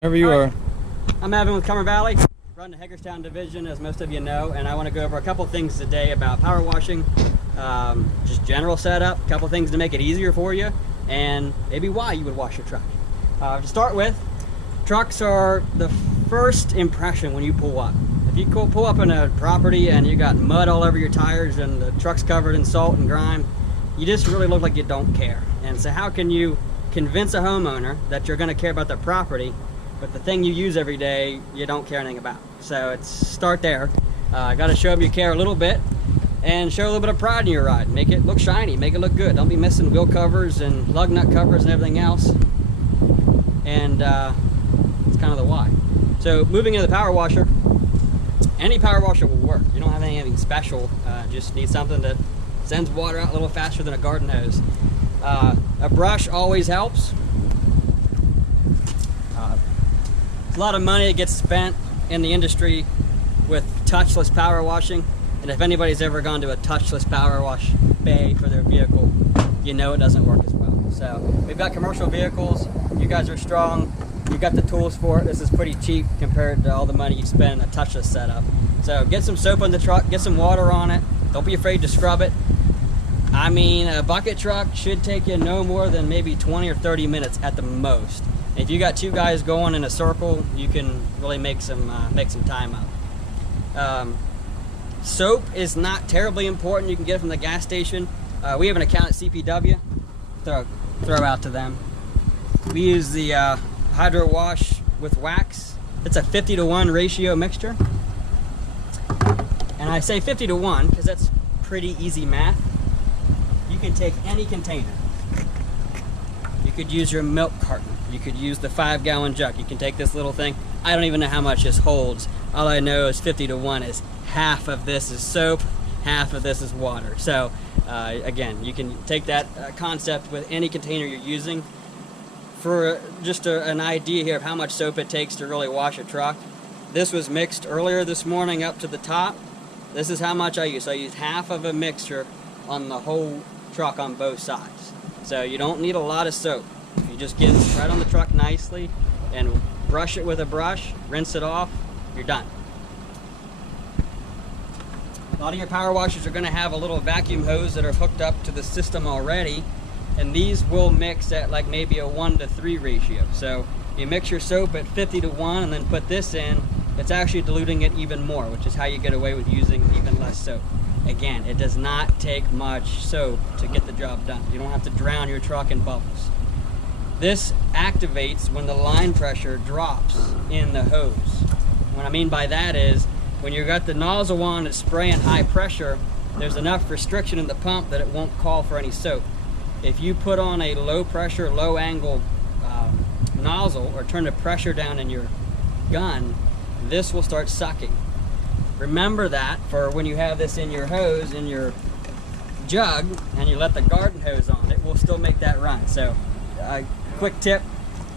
Wherever you are. I'm Evan with Cumber Valley, run the Hagerstown division, as most of you know, and I want to go over a couple things today about power washing, just general setup, a couple things to make it easier for you, and maybe why you would wash your truck. To start with, trucks are the first impression when you pull up. If you pull up in a property and you got mud all over your tires and the truck's covered in salt and grime, you just really look like you don't care. And so how can you convince a homeowner that you're going to care about their property, but the thing you use every day you don't care anything about? So start there. Got to show them you care a little bit and show a little bit of pride in your ride. Make it look shiny, make it look good. Don't be missing wheel covers and lug nut covers and everything else. And it's kind of the why. So moving into the power washer, any power washer will work. You don't have anything special, just need something that sends water out a little faster than a garden hose. A brush always helps. A lot of money gets spent in the industry with touchless power washing, and if anybody's ever gone to a touchless power wash bay for their vehicle, you know it doesn't work as well. So we've got commercial vehicles, you guys are strong, you got the tools for it. This is pretty cheap compared to all the money you spend in a touchless setup. So get some soap on the truck, get some water on it, don't be afraid to scrub it. I mean, a bucket truck should take you no more than maybe 20 or 30 minutes at the most. If you got two guys going in a circle, you can really make some time up. Soap is not terribly important. You can get it from the gas station. We have an account at CPW. Throw out to them. We use the Hydro Wash with wax. It's a 50-to-1 ratio mixture. And I say 50-to-1 because that's pretty easy math. You can take any container. You could use your milk carton. You could use the 5-gallon jug. You can take this little thing. I don't even know how much this holds. All I know is 50-to-1 is half of this is soap, half of this is water. So again, you can take that concept with any container you're using. For just an idea here of how much soap it takes to really wash a truck, this was mixed earlier this morning up to the top. This is how much I use. So I use half of a mixture on the whole truck on both sides. So you don't need a lot of soap. You just get it right on the truck nicely and brush it with a brush, rinse it off, you're done. A lot of your power washers are going to have a little vacuum hose that are hooked up to the system already, and these will mix at like maybe a 1-to-3 ratio. So you mix your soap at 50-to-1 and then put this in, it's actually diluting it even more, which is how you get away with using even less soap. Again, it does not take much soap to get the job done. You don't have to drown your truck in bubbles. This activates when the line pressure drops in the hose. What I mean by that is, when you've got the nozzle on and spraying high pressure, there's enough restriction in the pump that it won't call for any soap. If you put on a low pressure, low angle nozzle or turn the pressure down in your gun, this will start sucking. Remember that for when you have this in your hose, in your jug, and you let the garden hose on, it will still make that run. So quick tip,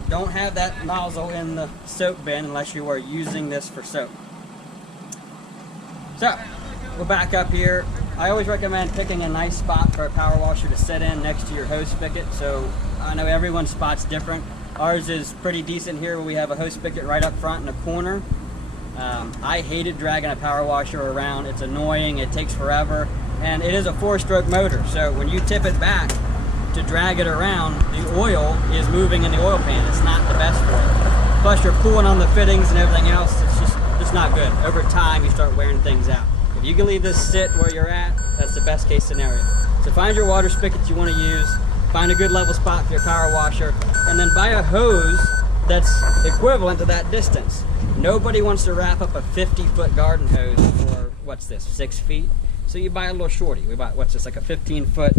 don't have that nozzle in the soap bin unless you are using this for soap. So we'll back up here. I always recommend picking a nice spot for a power washer to sit in next to your hose spigot. So I know everyone's spot's different. Ours is pretty decent here where we have a hose spigot right up front in the corner. I hated dragging a power washer around. It's annoying, it takes forever, and it is a 4-stroke motor. So when you tip it back to drag it around, the oil is moving in the oil pan. It's not the best for it. Plus you're pulling on the fittings and everything else. It's just not good. Over time you start wearing things out. If you can leave this sit where you're at, that's the best case scenario. So find your water spigot you want to use, find a good level spot for your power washer, and then buy a hose that's equivalent to that distance. Nobody wants to wrap up a 50-foot garden hose for, what's this, 6 feet? So you buy a little shorty. We buy, what's this, like a 15-foot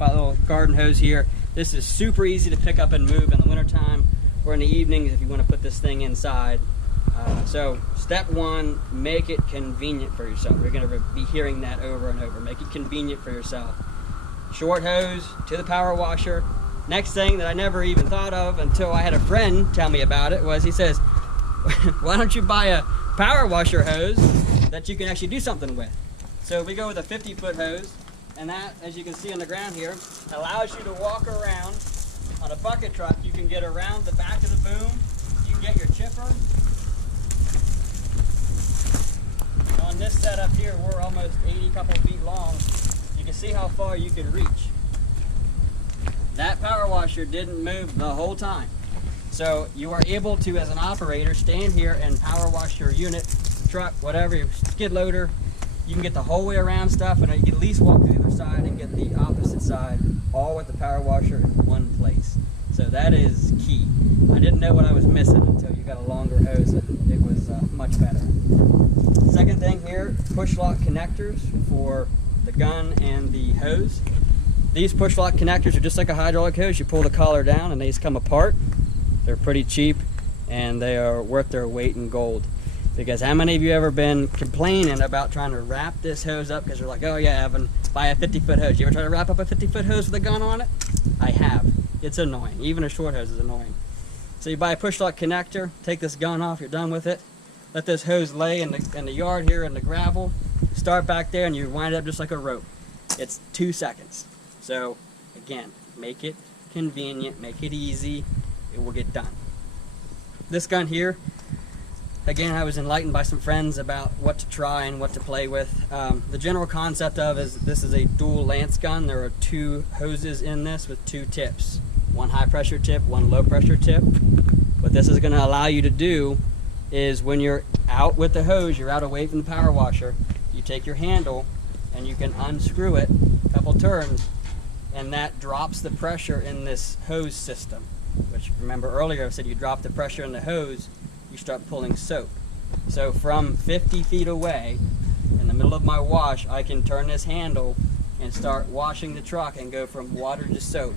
little garden hose here. This is super easy to pick up and move in the wintertime or in the evenings if you want to put this thing inside. So step one, make it convenient for yourself. You're going to be hearing that over and over. Make it convenient for yourself. Short hose to the power washer. Next thing that I never even thought of until I had a friend tell me about it was, he says, why don't you buy a power washer hose that you can actually do something with? So we go with a 50-foot hose, and that, as you can see on the ground here, allows you to walk around on a bucket truck. You can get around the back of the boom, you can get your chipper. On this setup here, we're almost 80 couple feet long. You can see how far you can reach. That power washer didn't move the whole time. So you are able to, as an operator, stand here and power wash your unit, truck, whatever, your skid loader. You can get the whole way around stuff, and you can at least walk to the other side and get the opposite side, all with the power washer in one place. So that is key. I didn't know what I was missing until you got a longer hose, and it was much better. Second thing here, push lock connectors for the gun and the hose. These push lock connectors are just like a hydraulic hose. You pull the collar down and they just come apart. They're pretty cheap and they are worth their weight in gold. Because how many of you ever been complaining about trying to wrap this hose up because you're like, oh yeah, Evan, buy a 50-foot hose. You ever try to wrap up a 50-foot hose with a gun on it? I have. It's annoying. Even a short hose is annoying. So you buy a push lock connector, take this gun off, you're done with it. Let this hose lay in the yard here in the gravel. Start back there and you wind it up just like a rope. It's 2 seconds. So again, make it convenient, make it easy, it will get done. This gun here, again, I was enlightened by some friends about what to try and what to play with. The general concept of is this is a dual lance gun. There are 2 hoses in this with 2 tips. One high pressure tip, one low pressure tip. What this is going to allow you to do is when you're out with the hose, you're out away from the power washer, you take your handle and you can unscrew it a couple turns, and that drops the pressure in this hose system. Which, remember earlier I said you drop the pressure in the hose, you start pulling soap. So from 50 feet away, in the middle of my wash, I can turn this handle and start washing the truck and go from water to soap.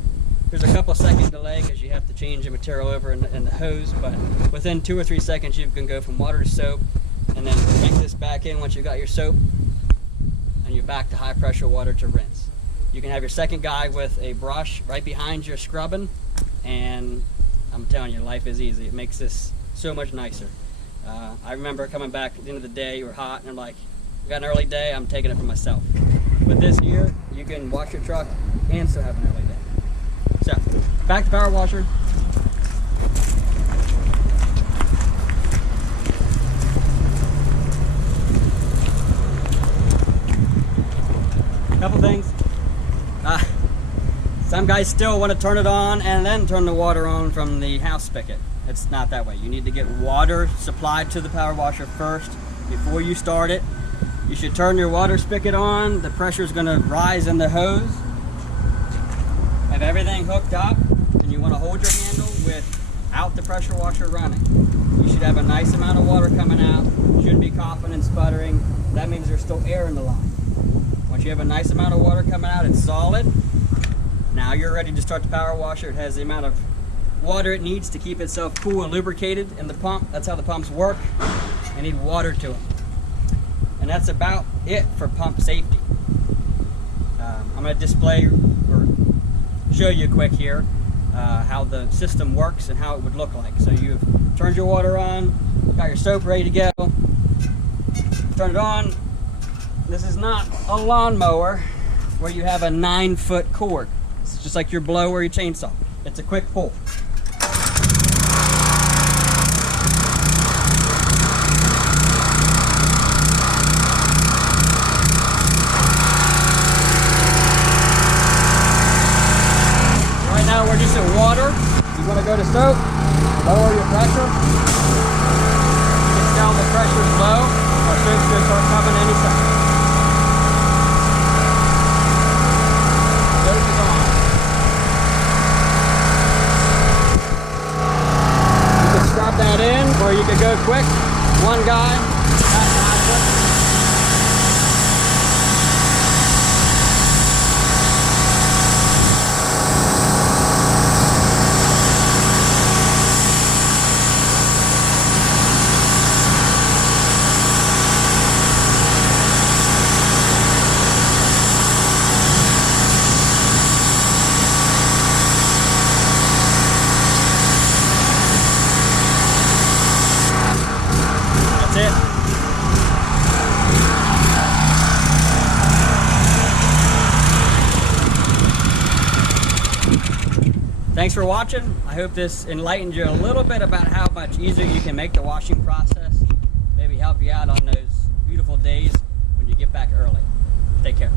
There's a couple second delay because you have to change the material over in the hose, but within 2 or 3 seconds you can go from water to soap, and then crank this back in once you've got your soap, and you're back to high pressure water to rinse. You can have your second guy with a brush right behind your scrubbing, and I'm telling you, life is easy. It makes this so much nicer. I remember coming back at the end of the day, you were hot, and I'm like, we got an early day, I'm taking it for myself. With this here, you can wash your truck and still have an early day. So, back to power washer. Couple things. Some guys still want to turn it on and then turn the water on from the house spigot. It's not that way. You need to get water supplied to the power washer first before you start it. You should turn your water spigot on. The pressure is going to rise in the hose. Have everything hooked up, and you want to hold your handle without the pressure washer running. You should have a nice amount of water coming out. Shouldn't be coughing and sputtering. That means there's still air in the line. Once you have a nice amount of water coming out, it's solid. Now you're ready to start the power washer. It has the amount of water it needs to keep itself cool and lubricated in the pump. That's how the pumps work. You need water to them. And that's about it for pump safety. I'm going to display or show you quick here how the system works and how it would look like. So you've turned your water on, got your soap ready to go, turn it on. This is not a lawnmower where you have a 9-foot cord. It's just like your blower or your chainsaw. It's a quick pull. Right now we're just at water. You want to go to soap, lower your pressure. You can tell the pressure's low. Our soap's going to start coming any second. Soap is on. You can stop that in, or you could go quick. One guy, that's high pressure. Thanks for for watching. I hope this enlightened you a little bit about how much easier you can make the washing process. Maybe help you out on those beautiful days when you get back early. Take care.